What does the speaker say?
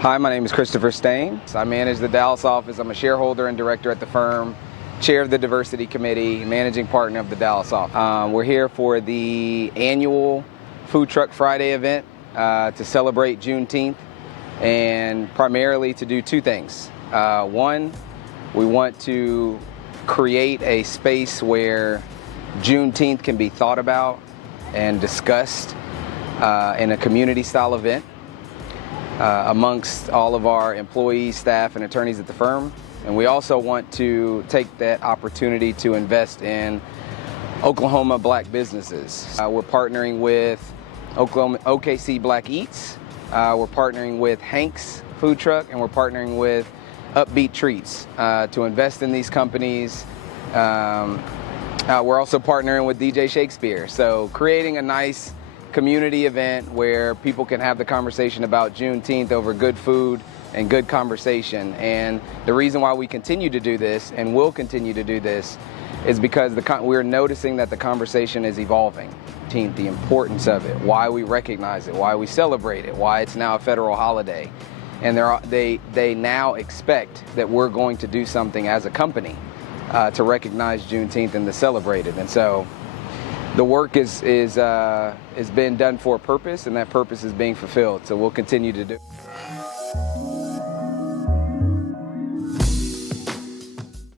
Hi, my name is Christopher Stain. I manage the Dallas office. I'm a shareholder and director at the firm, chair of the diversity committee, managing partner of the Dallas office. We're here for the annual Food Truck Friday event to celebrate Juneteenth, and primarily to do two things. One, we want to create a space where Juneteenth can be thought about and discussed in a community-style event amongst all of our employees, staff, and attorneys at the firm. And we also want to take that opportunity to invest in Oklahoma Black businesses. We're partnering with OKC Black Eats, we're partnering with Hank's Food Truck, and we're partnering with Upbeat Treats to invest in these companies. We're also partnering with DJ Shakespeare, so creating a nice community event where people can have the conversation about Juneteenth over good food and good conversation. And the reason why we continue to do this and will continue to do this is because we're noticing that the conversation is evolving. The importance of it, why we recognize it, why we celebrate it, why it's now a federal holiday. And they now expect that we're going to do something as a company to recognize Juneteenth and to celebrate it. And so the work is being done for a purpose, and that purpose is being fulfilled. So we'll continue to do.